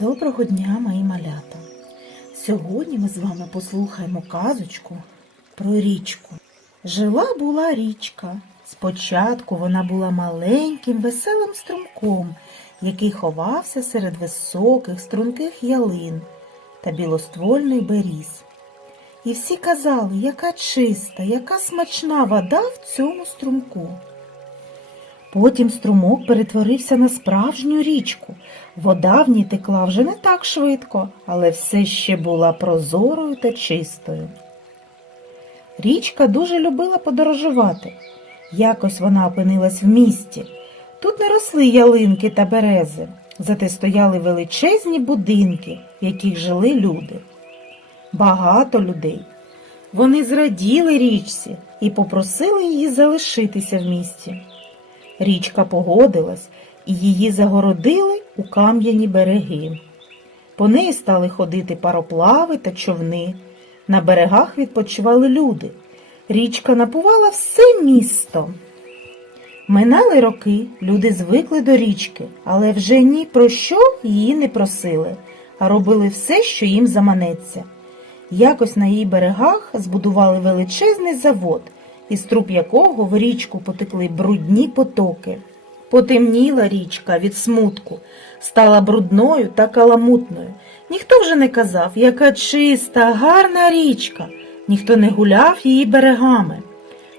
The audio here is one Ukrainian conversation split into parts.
Доброго дня, мої малята! Сьогодні ми з вами послухаємо казочку про річку. Жила була річка. Спочатку вона була маленьким веселим струмком, який ховався серед високих струнких ялин та білоствольний беріз. І всі казали, яка чиста, яка смачна вода в цьому струмку. Потім струмок перетворився на справжню річку. Вода в ній текла вже не так швидко, але все ще була прозорою та чистою. Річка дуже любила подорожувати. Якось вона опинилась в місті. Тут не росли ялинки та берези, зате стояли величезні будинки, в яких жили люди. Багато людей. Вони зраділи річці і попросили її залишитися в місті. Річка погодилась, і її загородили у кам'яні береги. По неї стали ходити пароплави та човни. На берегах відпочивали люди. Річка напувала все місто. Минали роки, люди звикли до річки, але вже ні про що її не просили, а робили все, що їм заманеться. Якось на її берегах збудували величезний завод, із труб якого в річку потекли брудні потоки. Потемніла річка від смутку, стала брудною та каламутною. Ніхто вже не казав, яка чиста, гарна річка, ніхто не гуляв її берегами.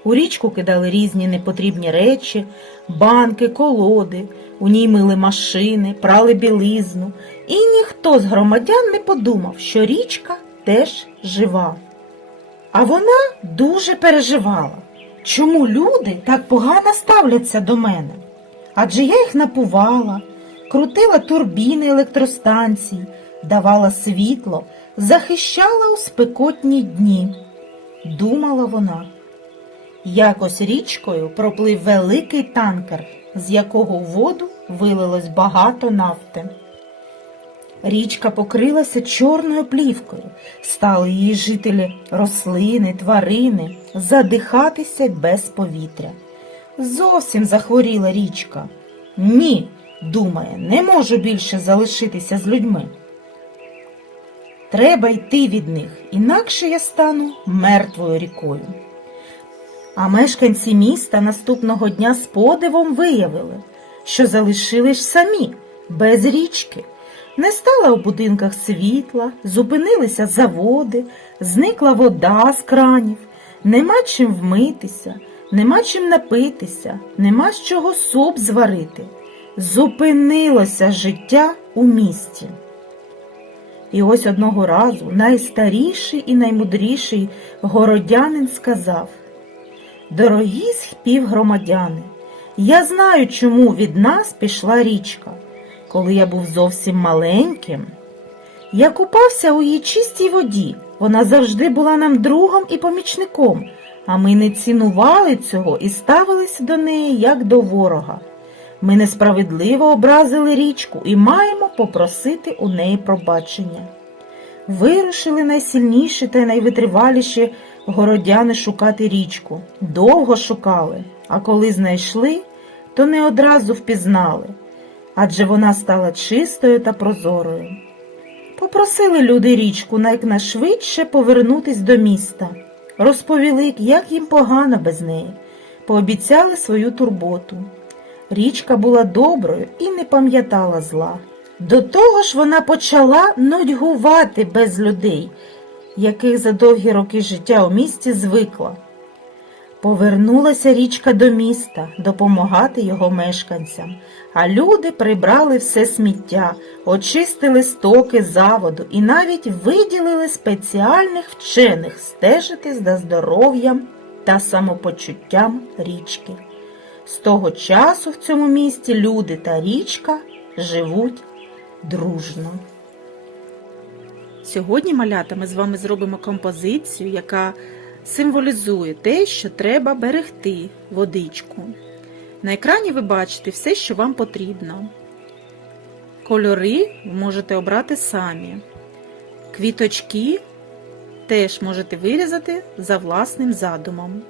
У річку кидали різні непотрібні речі, банки, колоди, у ній мили машини, прали білизну, і ніхто з громадян не подумав, що річка теж жива. А вона дуже переживала, чому люди так погано ставляться до мене. Адже я їх напувала, крутила турбіни електростанцій, давала світло, захищала у спекотні дні. Думала вона. Якось річкою проплив великий танкер, з якого в воду вилилось багато нафти. Річка покрилася чорною плівкою, стали її жителі рослини, тварини задихатися без повітря. Зовсім захворіла річка. Ні, думає, не можу більше залишитися з людьми. Треба йти від них, інакше я стану мертвою рікою. А мешканці міста наступного дня з подивом виявили, що залишились самі, без річки. Не стало у будинках світла, зупинилися заводи, зникла вода з кранів, нема чим вмитися, нема чим напитися, нема з чого суп зварити. Зупинилося життя у місті. І ось одного разу найстаріший і наймудріший городянин сказав Дорогі співгромадяни, я знаю, чому від нас пішла річка. Коли я був зовсім маленьким, я купався у її чистій воді. Вона завжди була нам другом і помічником, а ми не цінували цього і ставилися до неї як до ворога. Ми несправедливо образили річку і маємо попросити у неї пробачення. Вирушили найсильніші та найвитриваліші городяни шукати річку. Довго шукали, а коли знайшли, то не одразу впізнали, адже вона стала чистою та прозорою. Попросили люди річку найкнайшвидше повернутись до міста, розповіли, як їм погано без неї, пообіцяли свою турботу. Річка була доброю і не пам'ятала зла. До того ж вона почала нудьгувати без людей, яких за довгі роки життя у місті звикла. Повернулася річка до міста допомагати його мешканцям, а люди прибрали все сміття, очистили стоки заводу і навіть виділили спеціальних вчених стежити за здоров'ям та самопочуттям річки. З того часу в цьому місті люди та річка живуть дружно. Сьогодні, малята, ми з вами зробимо композицію, яка символізує те, що треба берегти водичку. На екрані ви бачите все, що вам потрібно. Кольори ви можете обрати самі. Квіточки теж можете вирізати за власним задумом.